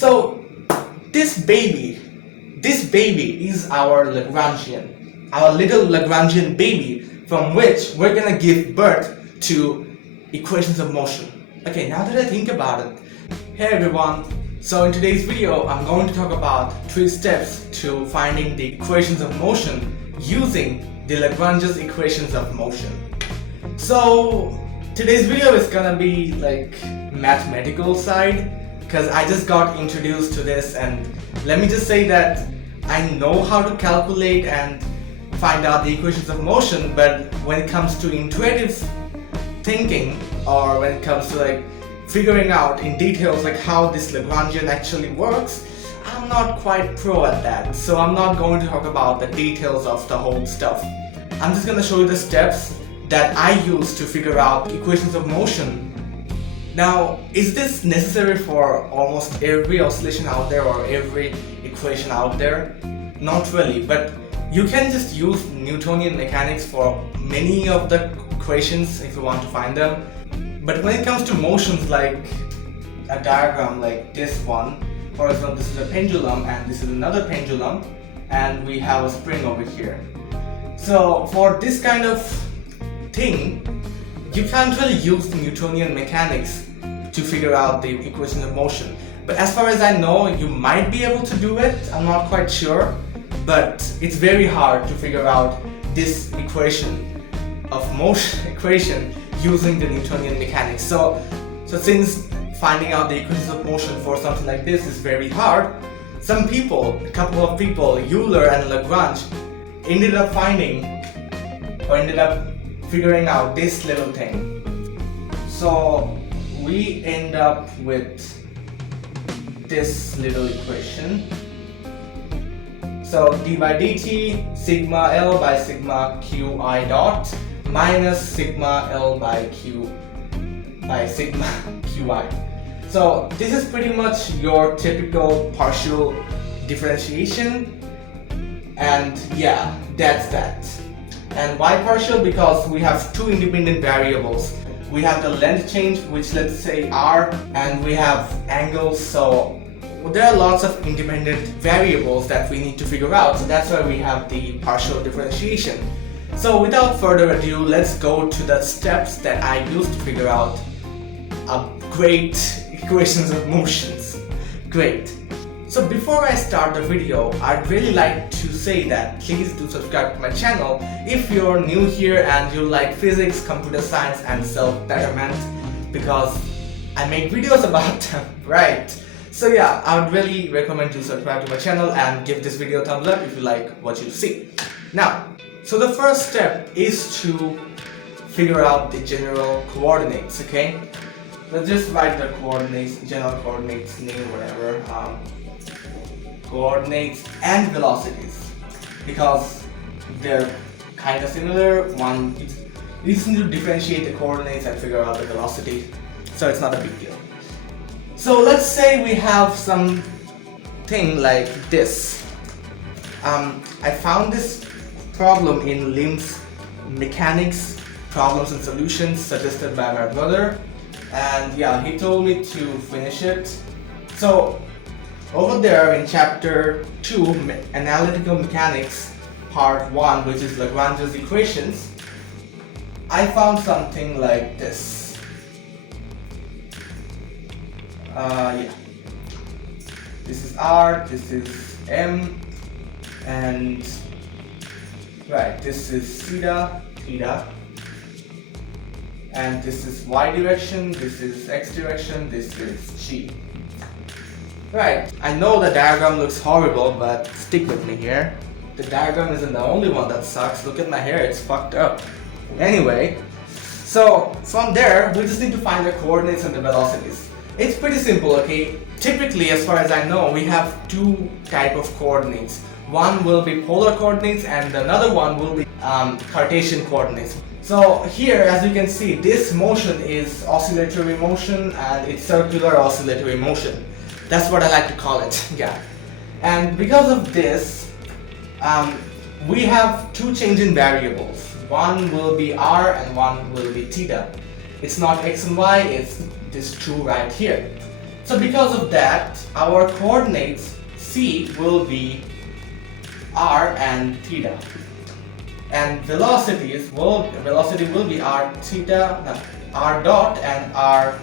So this baby is our Lagrangian, our little Lagrangian baby, from which we're gonna give birth to equations of motion. Okay, now that I think about it, hey everyone, so in today's video I'm going to talk about 3 steps to finding the equations of motion using the Lagrange's equations of motion. So today's video is gonna be like mathematical side, because I just got introduced to this, and let me just say that I know how to calculate and find out the equations of motion, but when it comes to intuitive thinking, or when it comes to like figuring out in details like how this Lagrangian actually works, I'm not quite pro at that. So I'm not going to talk about the details of the whole stuff. I'm just gonna show you the steps that I use to figure out equations of motion. Now, is this necessary for almost every oscillation out there or every equation out there? Not really, but you can just use Newtonian mechanics for many of the equations if you want to find them. But when it comes to motions like a diagram like this one, for example, this is a pendulum and this is another pendulum, and we have a spring over here. So for this kind of thing, you can't really use the Newtonian mechanics to figure out the equation of motion. But as far as I know, you might be able to do it. I'm not quite sure, but it's very hard to figure out this equation of motion using the Newtonian mechanics. So since finding out the equations of motion for something like this is very hard, some people, a couple of people, Euler and Lagrange, ended up figuring out this little thing. So we end up with this little equation. So d by dt sigma L by sigma qi dot minus sigma L by q by sigma qi. So this is pretty much your typical partial differentiation, and yeah, that's that. And why partial? Because we have 2 independent variables. We have the length change, which let's say r, and we have angles, so there are lots of independent variables that we need to figure out. So that's why we have the partial differentiation. So without further ado, let's go to the steps that I used to figure out a great equations of motions. Great. So before I start the video, I'd really like to say that please do subscribe to my channel if you're new here and you like physics, computer science and self-betterment, because I make videos about them, right? So yeah, I would really recommend you subscribe to my channel and give this video a thumbs up if you like what you see. Now, so the first step is to figure out the general coordinates, okay? Let's just write the coordinates, general coordinates, name, whatever. Coordinates and velocities, because they're kind of similar. You just need to differentiate the coordinates and figure out the velocity, so it's not a big deal. So let's say we have some thing like this. I found this problem in Lim's mechanics problems and solutions suggested by my brother, and yeah, he told me to finish it. So over there in chapter 2, analytical mechanics, part 1, which is Lagrange's equations, I found something like this. Yeah. This is R, this is M, and right, this is theta, and this is Y direction, this is X direction, this is G. Right, I know the diagram looks horrible, but stick with me here. The diagram isn't the only one that sucks. Look at my hair, it's fucked up. Anyway, so from there, we just need to find the coordinates and the velocities. It's pretty simple, okay? Typically, as far as I know, we have 2 types of coordinates. One will be polar coordinates and another one will be Cartesian coordinates. So here, as you can see, this motion is oscillatory motion and it's circular oscillatory motion. That's what I like to call it, yeah. And because of this, we have 2 change in variables. One will be r and one will be theta. It's not x and y, it's this 2 right here. So because of that, our coordinates C will be r and theta, and velocity will be r dot and r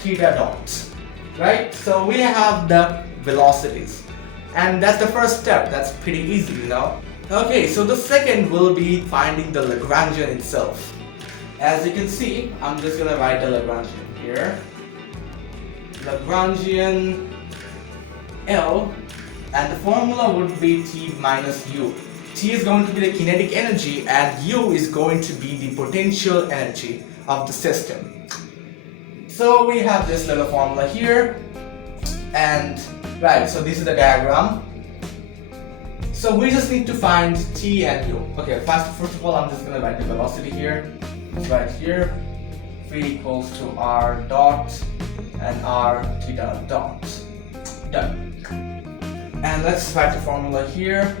theta dot, right? So we have the velocities, and that's the first step. That's pretty easy, you know. Okay, so the second will be finding the Lagrangian itself. As you can see, I'm just gonna write the Lagrangian here. Lagrangian L, and the formula would be T minus U. T is going to be the kinetic energy and U is going to be the potential energy of the system. So we have this little formula here, and right, so this is the diagram. So we just need to find T and U. Okay, first of all, I'm just gonna write the velocity here. It's right here. V equals to r dot and r theta dot. Done. And let's write the formula here.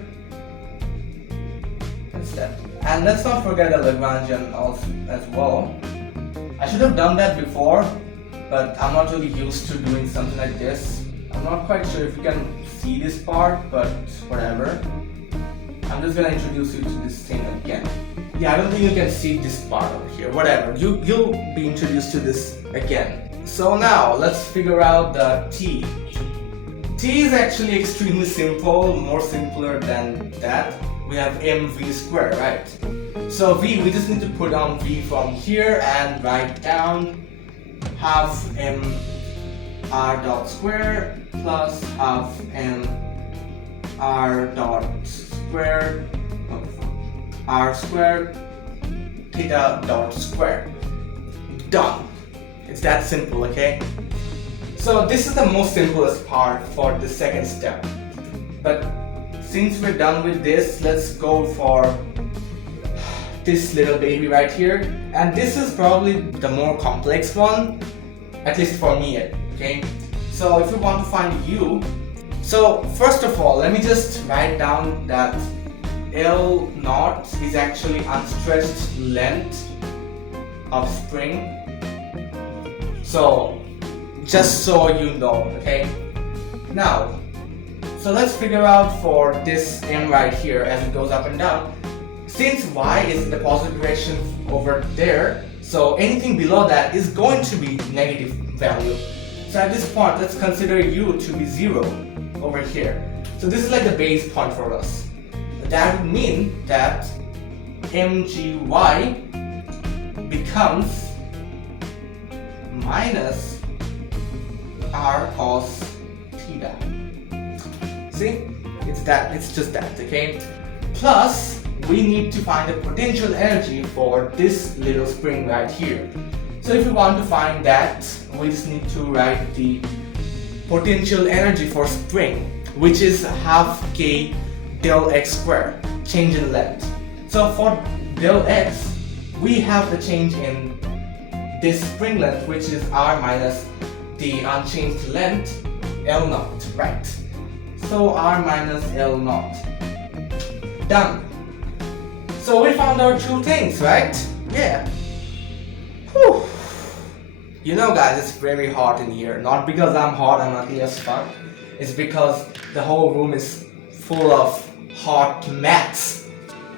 That's that. And let's not forget the Lagrangian also as well. I should have done that before, but I'm not really used to doing something like this. I'm not quite sure if you can see this part, but whatever. I'm just gonna introduce you to this thing again. Yeah, I don't think you can see this part over here. Whatever, you'll be introduced to this again. So now let's figure out the T. T is actually extremely simple, more simpler than that. We have mv squared, right? So v, we just need to put on v from here and write down half m r dot square plus half m r dot square r squared theta dot square. Done. It's that simple, okay? So this is the most simplest part for the second step. But since we're done with this, let's go for this little baby right here. And this is probably the more complex one, at least for me, okay? So if we want to find U, so first of all, let me just write down that L naught is actually unstretched length of spring. So just so you know, okay? Now, so let's figure out for this m right here as it goes up and down. Since y is in the positive direction over there, so anything below that is going to be negative value. So at this point, let's consider u to be 0 over here. So this is like the base point for us. That would mean that mgy becomes minus r cos theta. See? It's just that, okay? Plus, we need to find the potential energy for this little spring right here. So if we want to find that, we just need to write the potential energy for spring, which is half k del x squared, change in length. So for del x, we have the change in this spring length, which is r minus the unchanged length, L naught, right? So r minus L naught. Done. So we found our two things, right? Yeah. Whew. You know guys, it's very hot in here. Not because I'm hot, I'm ugly as fuck. It's because the whole room is full of hot mats.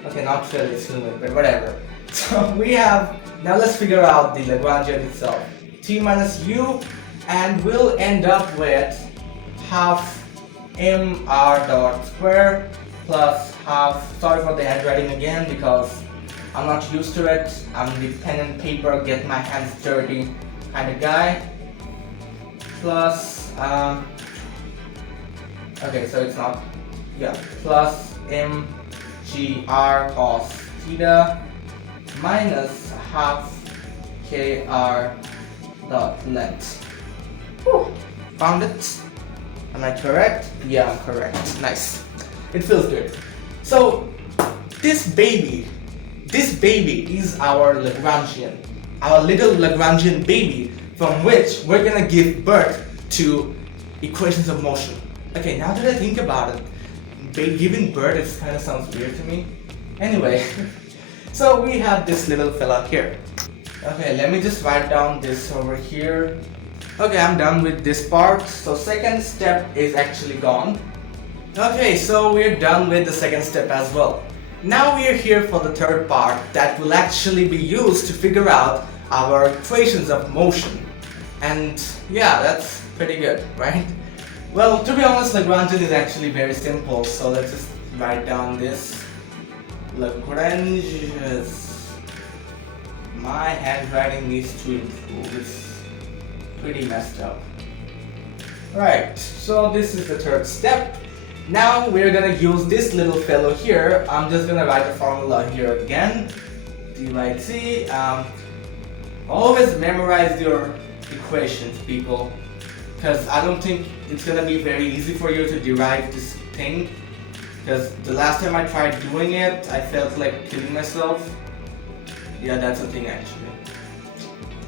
Okay, not really, it's humid, but whatever. So we have, now let's figure out the Lagrangian itself. T minus u, and we'll end up with half mr dot square plus half, sorry for the handwriting again because I'm not used to it. I'm the pen and paper, get my hands dirty kind of guy. Plus, okay, so it's not, yeah, plus mgr cos theta minus half kr dot length. Whew. Found it. Am I correct? Yeah, I'm correct. Nice. It feels good. So this baby is our Lagrangian, our little Lagrangian baby, from which we're gonna give birth to equations of motion. Okay, now that I think about it, giving birth, it kind of sounds weird to me. Anyway, so we have this little fella here. Okay, let me just write down this over here. Okay, I'm done with this part. So second step is actually gone. Okay, so we're done with the second step as well. Now we are here for the third part that will actually be used to figure out our equations of motion. And yeah, that's pretty good, right? Well, to be honest, Lagrangian is actually very simple, so let's just write down this. Lagrange's. My handwriting needs to improve, it's pretty messed up. Right, so this is the third step. Now we're gonna use this little fellow here. I'm just gonna write the formula here again. D by T. Always memorize your equations, people, because I don't think it's gonna be very easy for you to derive this thing, because the last time I tried doing it I felt like killing myself. Yeah, that's a thing actually.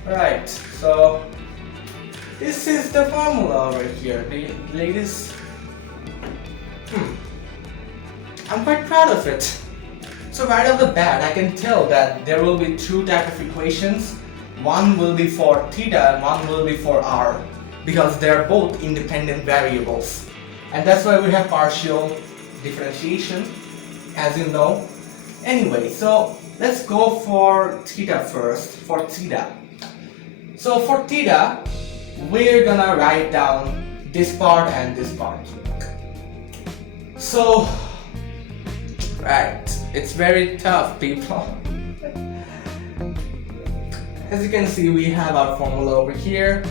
Alright, so this is the formula over here, ladies. I'm quite proud of it. So right off the bat I can tell that there will be two types of equations. One will be for theta and one will be for r, because they are both independent variables. And that's why we have partial differentiation, as you know. Anyway, so let's go for theta first, for theta. So for theta, we're gonna write down this part and this part. So, right, it's very tough, people. As you can see, we have our formula over here.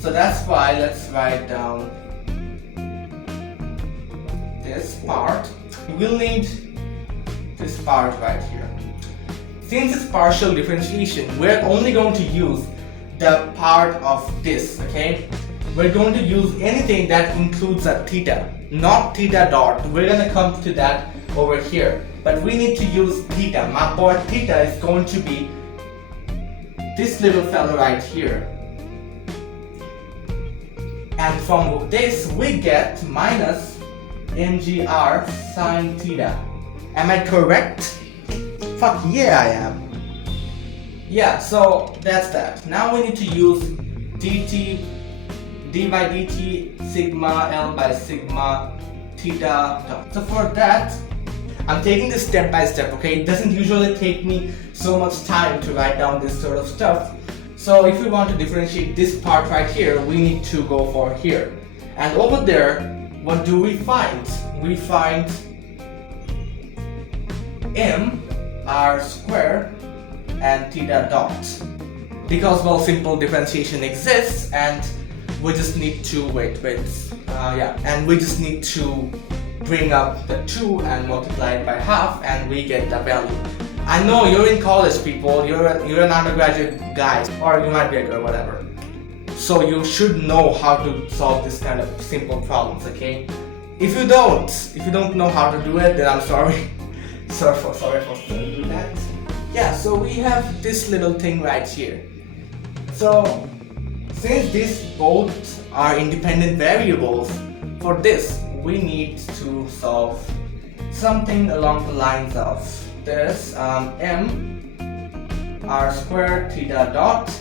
So that's why let's write down this part. We'll need this part right here. Since it's partial differentiation, we're only going to use the part of this, okay? We're going to use anything that includes a theta, not theta dot. We're gonna come to that over here. But we need to use theta. My part theta is going to be this little fellow right here. And from this we get minus mgr sine theta. Am I correct? Fuck yeah, I am. Yeah, so that's that. Now we need to use dt, d by dt, sigma L by sigma theta dot. So for that, I'm taking this step by step, okay? It doesn't usually take me so much time to write down this sort of stuff. So if we want to differentiate this part right here, we need to go for here. And over there, what do we find? We find m r squared and theta dot. Because, well, simple differentiation exists and we just need to, and we just need to bring up the 2 and multiply it by half and we get the value. I know you're in college, people, you're an undergraduate guy, or you might be a girl, whatever. So you should know how to solve this kind of simple problems, okay? If you don't know how to do it, then I'm sorry. sorry for doing that. Yeah, so we have this little thing right here. So since these both are independent variables, for this we need to solve something along the lines of this m r squared theta dot,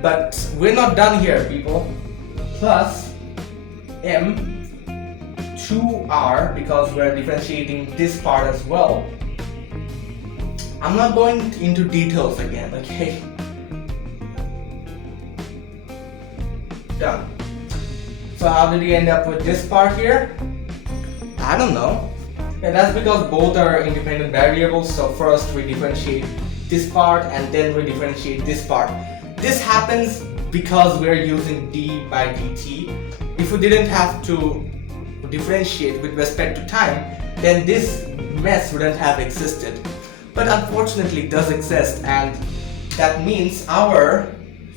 but we're not done here, people, plus m 2r, because we're differentiating this part as well. I'm not going into details again, okay? Done. So how did we end up with this part here? I don't know. Yeah, that's because both are independent variables. So first we differentiate this part and then we differentiate this part. This happens because we're using d by dt. If we didn't have to differentiate with respect to time, then this mess wouldn't have existed. But unfortunately it does exist, and that means our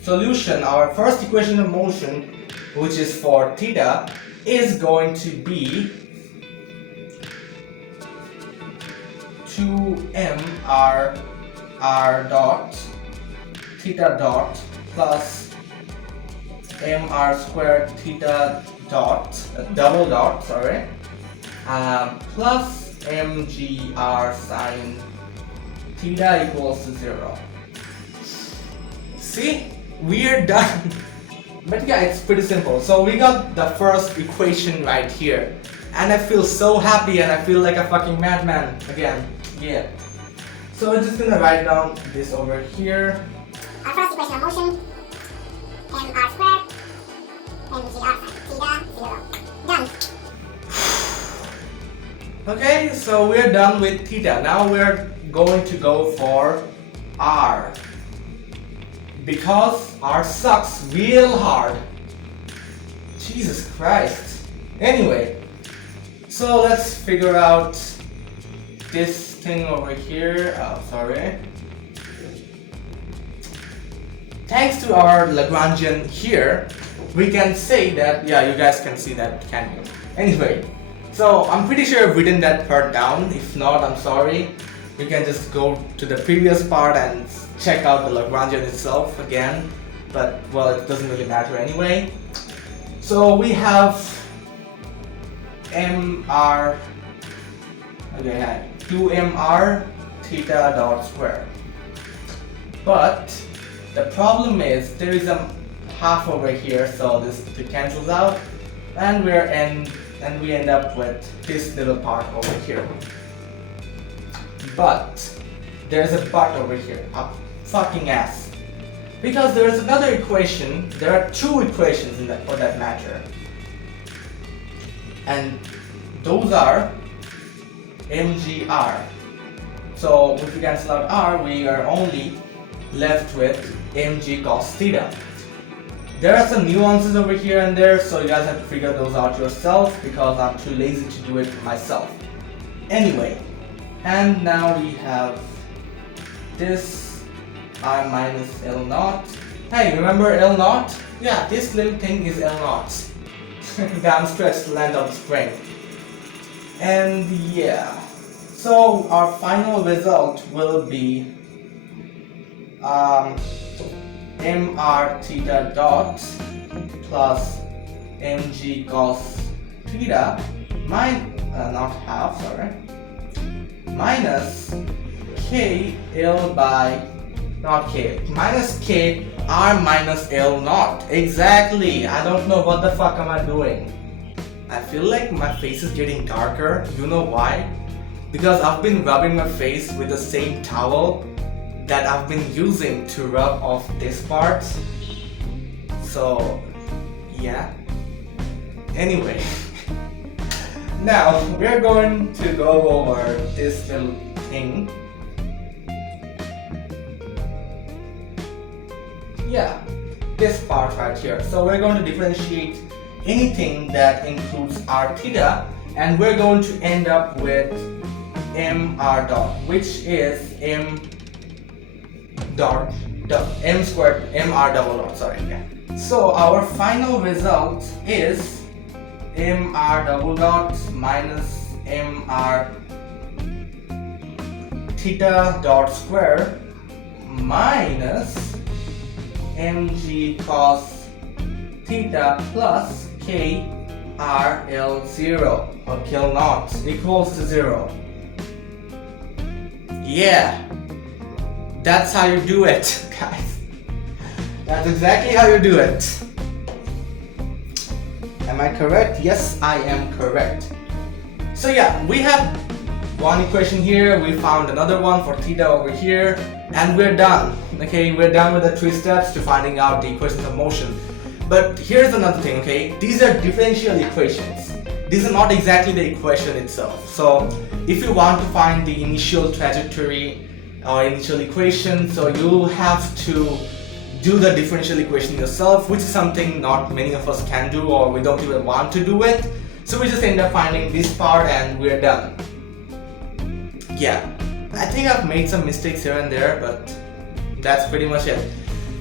solution, our first equation of motion, which is for theta, is going to be 2mr dot theta dot plus mr squared theta dot, double dot, sorry, plus mgr sine theta equals to 0. See, we're done. But yeah, it's pretty simple. So we got the first equation right here. And I feel so happy and I feel like a fucking madman again. Yeah. So I'm just gonna write down this over here. Our first equation of motion, mr squared, mgr theta 0. Done. Okay, so we're done with theta. Now we're going to go for r. Because r sucks real hard. Jesus Christ. Anyway, so let's figure out this thing over here. Oh, sorry. Thanks to our Lagrangian here, we can say that, yeah, you guys can see that, can you? Anyway, so I'm pretty sure I've written that part down. If not, I'm sorry. You can just go to the previous part and check out the Lagrangian itself again. But, well, it doesn't really matter anyway. So we have mr, okay, 2mr theta dot square. But the problem is there is a half over here, so this cancels out, and we end up with this little part over here. But there's a but over here, a fucking ass. Because there is another equation, there are two equations in that, for that matter. And those are mgr. So if we cancel out r, we are only left with mg cos theta. There are some nuances over here and there, so you guys have to figure those out yourself because I'm too lazy to do it myself. Anyway, and now we have this r minus L naught. Hey, remember L naught? Yeah, this little thing is L naught. Damn stretched land of spring. And yeah, so our final result will be mr theta dot plus mg cos theta not half, sorry, minus k L by, not k, minus k r minus L naught. Exactly. I don't know what the fuck am I doing. I feel like my face is getting darker. You know why? Because I've been rubbing my face with the same towel that I've been using to rub off this part. So yeah. Anyway, now we're going to go over this little thing. Yeah, this part right here. So we're going to differentiate anything that includes r theta, and we're going to end up with mr dot, which is m squared mr double dot, sorry. Yeah. So our final result is mr double dot minus mr theta dot square minus mg cos theta plus k r L 0 or K naught equals to 0. Yeah, that's how you do it, guys. That's exactly how you do it. Am I correct? Yes, I am correct. So yeah, we have one equation here, we found another one for theta over here, and we're done. Okay, we're done with the 3 steps to finding out the equations of motion. But here's another thing, okay? These are differential equations. These are not exactly the equation itself. So if you want to find the initial trajectory or initial equation, so you'll have to do the differential equation yourself, which is something not many of us can do, or we don't even want to do it. So we just end up finding this part and we're done. Yeah, I think I've made some mistakes here and there, but that's pretty much it.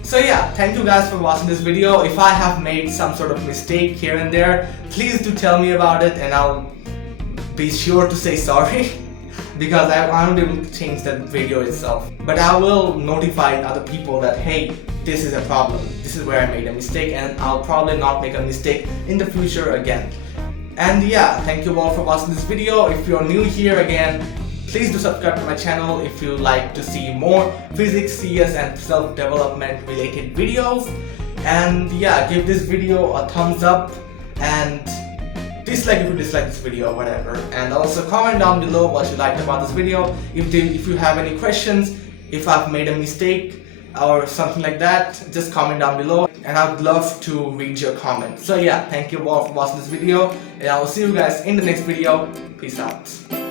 So yeah, thank you guys for watching this video. If I have made some sort of mistake here and there, please do tell me about it and I'll be sure to say sorry because I won't be able to change the video itself. But I will notify other people that hey, this is a problem, this is where I made a mistake, and I'll probably not make a mistake in the future again. And yeah, thank you all for watching this video. If you're new here again, please do subscribe to my channel if you like to see more physics, CS and self-development related videos. And yeah, give this video a thumbs up and dislike if you dislike this video or whatever. And also comment down below what you liked about this video. If you have any questions, if I've made a mistake or something like that, just comment down below and I would love to read your comments. So yeah, thank you all for watching this video and I will see you guys in the next video. Peace out.